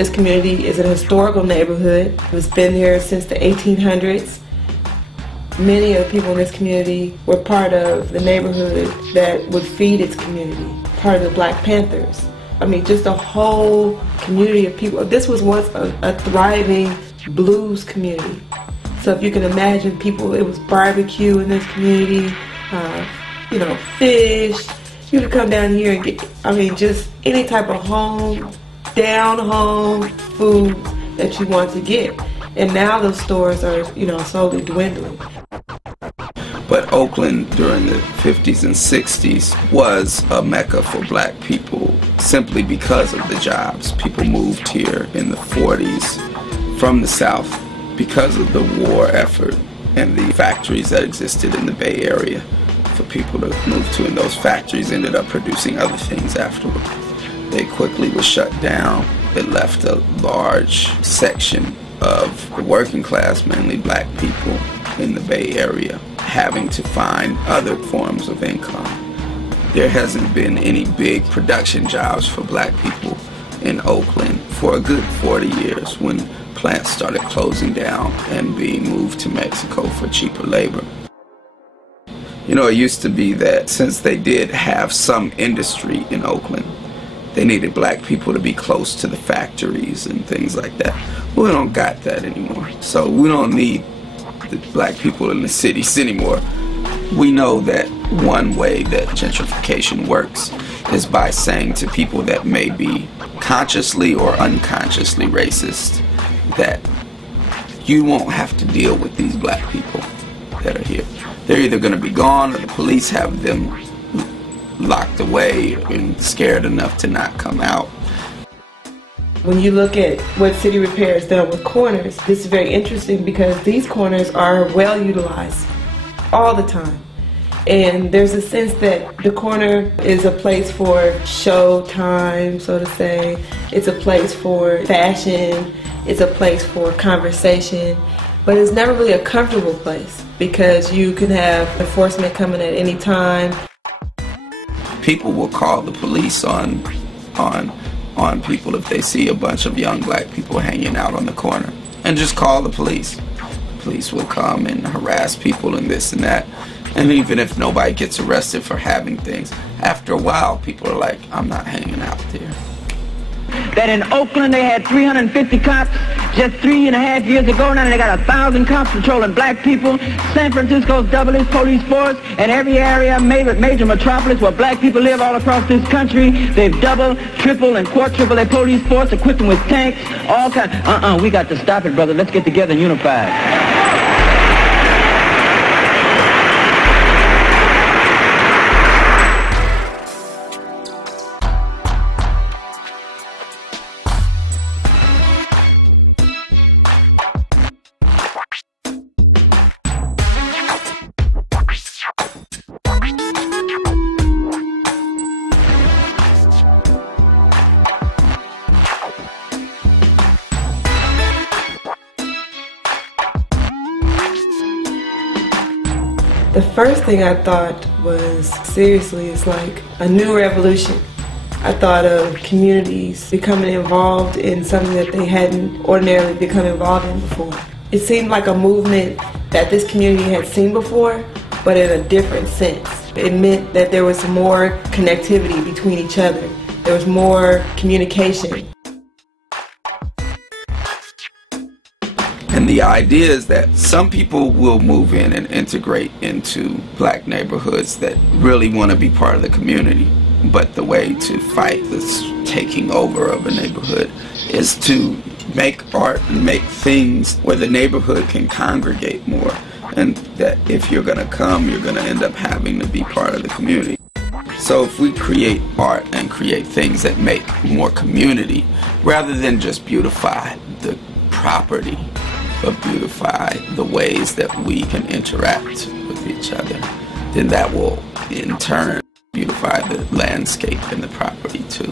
This community is an historical neighborhood. It's been here since the 1800s. Many of the people in this community were part of the neighborhood that would feed its community, part of the Black Panthers. I mean, just a whole community of people. This was once a thriving blues community. So if you can imagine people, it was barbecue in this community, you know, fish. You could come down here and get, I mean, just any type of home, down home food that you want to get. And now those stores are, you know, slowly dwindling. But Oakland during the 50s and 60s was a mecca for Black people simply because of the jobs. People moved here in the 40s from the South because of the war effort and the factories that existed in the Bay Area for people to move to. And those factories ended up producing other things afterward. They quickly were shut down. It left a large section of the working class, mainly Black people in the Bay Area, having to find other forms of income. There hasn't been any big production jobs for Black people in Oakland for a good 40 years when plants started closing down and being moved to Mexico for cheaper labor. You know, it used to be that since they did have some industry in Oakland, they needed Black people to be close to the factories and things like that. Well, we don't got that anymore. So we don't need the Black people in the cities anymore. We know that one way that gentrification works is by saying to people that may be consciously or unconsciously racist that you won't have to deal with these Black people that are here. They're either going to be gone or the police have them locked away and scared enough to not come out. When you look at what City Repair has done with corners, this is very interesting because these corners are well utilized all the time. And there's a sense that the corner is a place for show time, so to say. It's a place for fashion. It's a place for conversation. But it's never really a comfortable place because you can have enforcement coming at any time. People will call the police on people if they see a bunch of young Black people hanging out on the corner, and just call the police. Police will come and harass people and this and that, and even if nobody gets arrested for having things, after a while people are like, I'm not hanging out there. That in Oakland they had 350 cops just 3.5 years ago. Now they got 1,000 cops patrolling Black people. San Francisco's doubled its police force, and every area, major metropolis where Black people live all across this country, they've doubled, tripled, and quadrupled their police force, equipped them with tanks, all kinds. We got to stop it, brother. Let's get together and unify. The first thing I thought was, seriously, it's like a new revolution. I thought of communities becoming involved in something that they hadn't ordinarily become involved in before. It seemed like a movement that this community had seen before, but in a different sense. It meant that there was more connectivity between each other. There was more communication. And the idea is that some people will move in and integrate into Black neighborhoods that really want to be part of the community. But the way to fight this taking over of a neighborhood is to make art and make things where the neighborhood can congregate more. And that if you're going to come, you're going to end up having to be part of the community. So if we create art and create things that make more community, rather than just beautify the property, but beautify the ways that we can interact with each other, then that will in turn beautify the landscape and the property too.